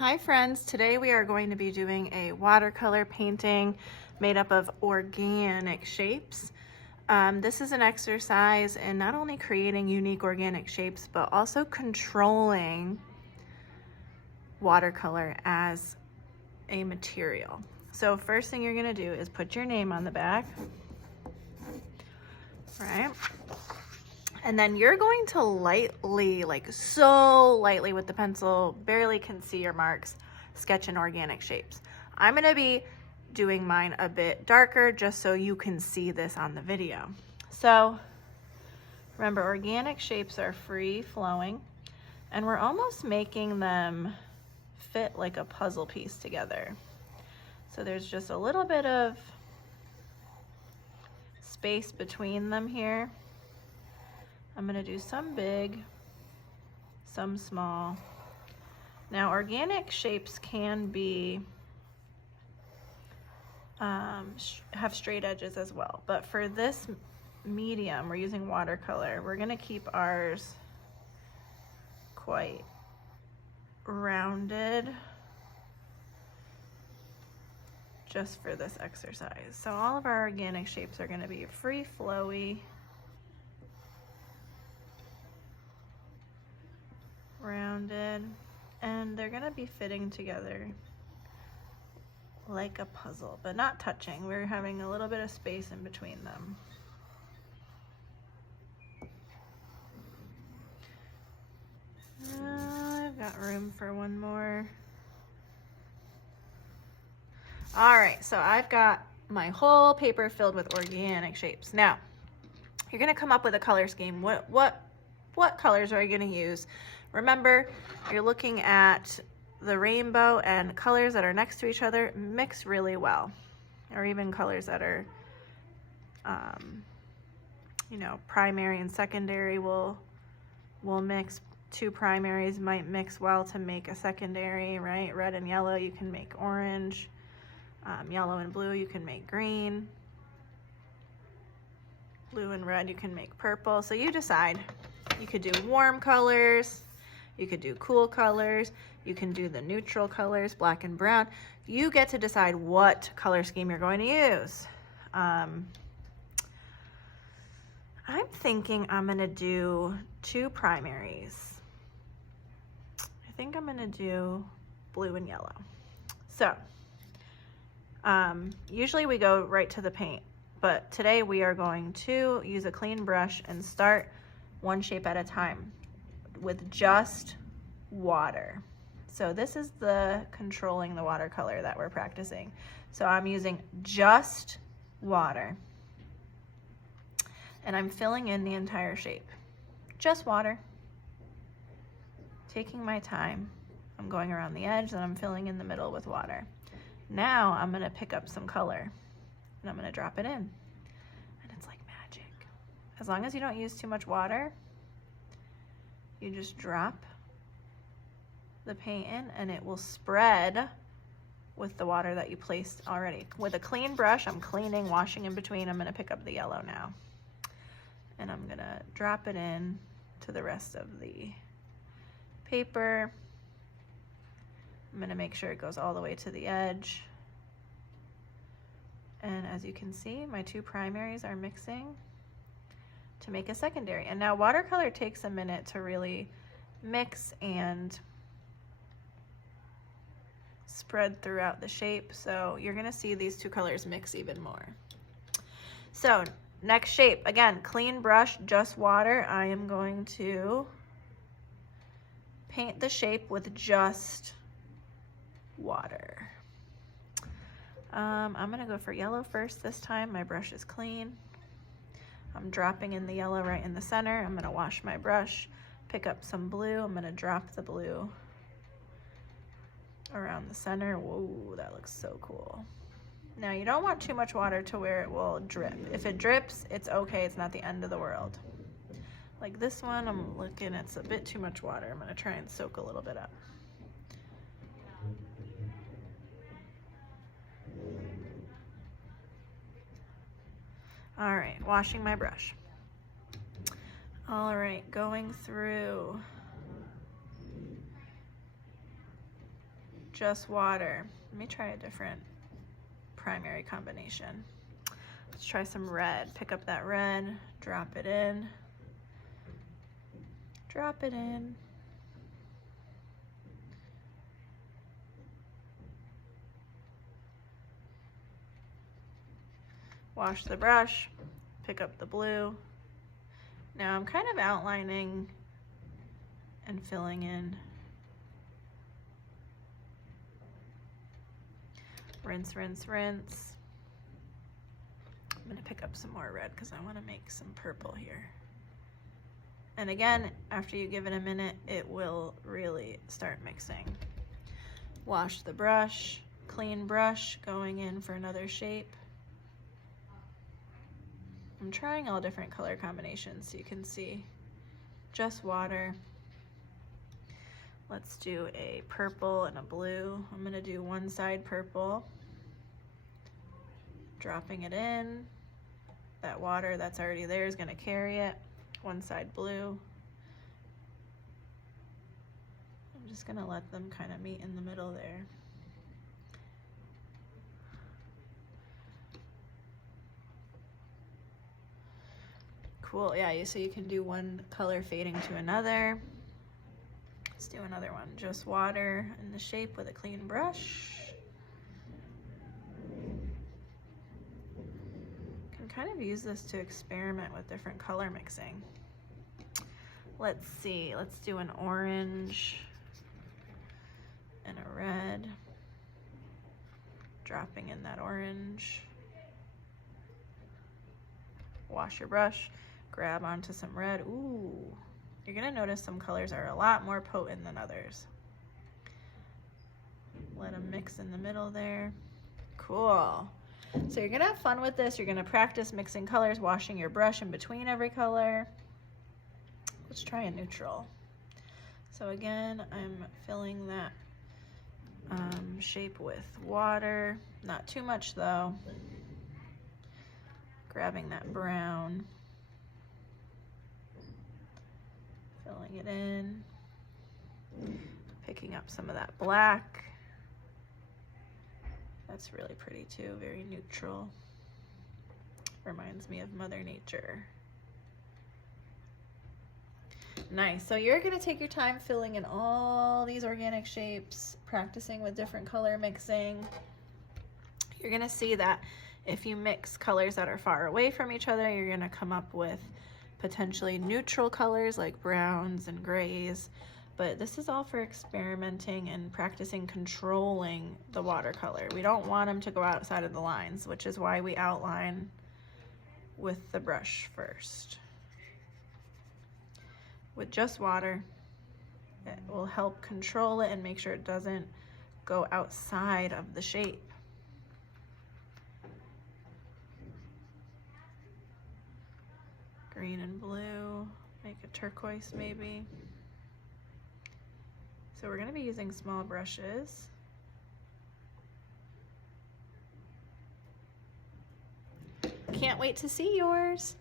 Hi friends, today we are going to be doing a watercolor painting made up of organic shapes. This is an exercise in not only creating unique organic shapes, but also controlling watercolor as a material. So first thing you're gonna do is put your name on the back, right? And then you're going to lightly, like so lightly with the pencil, barely can see your marks, sketch in organic shapes. I'm gonna be doing mine a bit darker just so you can see this on the video. So remember, organic shapes are free flowing and we're almost making them fit like a puzzle piece together. So there's just a little bit of space between them here. I'm gonna do some big, some small. Now organic shapes can be, have straight edges as well, but for this medium, we're using watercolor. We're gonna keep ours quite rounded just for this exercise. So all of our organic shapes are gonna be free flowy, rounded, and they're gonna be fitting together like a puzzle, but not touching. We're having a little bit of space in between them. I've got room for one more. All right, so I've got my whole paper filled with organic shapes. Now, you're gonna come up with a color scheme. What colors are you gonna use? Remember, you're looking at the rainbow, and colors that are next to each other mix really well, or even colors that are, you know, primary and secondary will mix. Two primaries might mix well to make a secondary, right? Red and yellow, you can make orange. Yellow and blue, you can make green. Blue and red, you can make purple. So you decide. You could do warm colors, you could do cool colors, you can do the neutral colors, black and brown. You get to decide what color scheme you're going to use. I'm thinking I'm gonna do two primaries. I think I'm gonna do blue and yellow. So, usually we go right to the paint, but today we are going to use a clean brush and start one shape at a time with just water. So this is the controlling the watercolor that we're practicing. So I'm using just water and I'm filling in the entire shape. Just water. Taking my time. I'm going around the edge and I'm filling in the middle with water. Now I'm gonna pick up some color and I'm gonna drop it in. And it's like magic. As long as you don't use too much water, you just drop the paint in and it will spread with the water that you placed already. With a clean brush, I'm cleaning, washing in between. I'm gonna pick up the yellow now. And I'm gonna drop it in to the rest of the paper. I'm gonna make sure it goes all the way to the edge. And as you can see, my two primaries are mixing to make a secondary. And now watercolor takes a minute to really mix and spread throughout the shape. So you're gonna see these two colors mix even more. So next shape, again, clean brush, just water. I am going to paint the shape with just water. I'm gonna go for yellow first this time. My brush is clean. I'm dropping in the yellow right in the center. I'm gonna wash my brush, pick up some blue. I'm gonna drop the blue around the center. Whoa, that looks so cool. Now you don't want too much water to where it will drip. If it drips, it's okay, it's not the end of the world. Like this one, I'm looking, it's a bit too much water. I'm gonna try and soak a little bit up. All right, washing my brush. All right, going through just water. Let me try a different primary combination. Let's try some red. Pick up that red, drop it in, drop it in. Wash the brush, pick up the blue. Now I'm kind of outlining and filling in. Rinse, rinse, rinse. I'm gonna pick up some more red because I want to make some purple here. And again, after you give it a minute, it will really start mixing. Wash the brush, clean brush, going in for another shape. I'm trying all different color combinations so you can see. Just water. Let's do a purple and a blue. I'm gonna do one side purple. Dropping it in. That water that's already there is gonna carry it. One side blue. I'm just gonna let them kind of meet in the middle there. Cool, yeah, so you can do one color fading to another. Let's do another one. Just water in the shape with a clean brush. Can kind of use this to experiment with different color mixing. Let's see, let's do an orange and a red. Dropping in that orange. Wash your brush. Grab onto some red. Ooh, you're gonna notice some colors are a lot more potent than others. Let them mix in the middle there. Cool. So you're gonna have fun with this. You're gonna practice mixing colors, washing your brush in between every color. Let's try a neutral. So again, I'm filling that shape with water. Not too much though. Grabbing that brown. Filling it in, picking up some of that black. That's really pretty too, very neutral. Reminds me of Mother Nature. Nice, so you're gonna take your time filling in all these organic shapes, practicing with different color mixing. You're gonna see that if you mix colors that are far away from each other, you're gonna come up with potentially neutral colors like browns and grays, but this is all for experimenting and practicing controlling the watercolor. We don't want them to go outside of the lines, which is why we outline with the brush first. With just water, it will help control it and make sure it doesn't go outside of the shape. Green and blue, make a turquoise maybe. So we're gonna be using small brushes. Can't wait to see yours.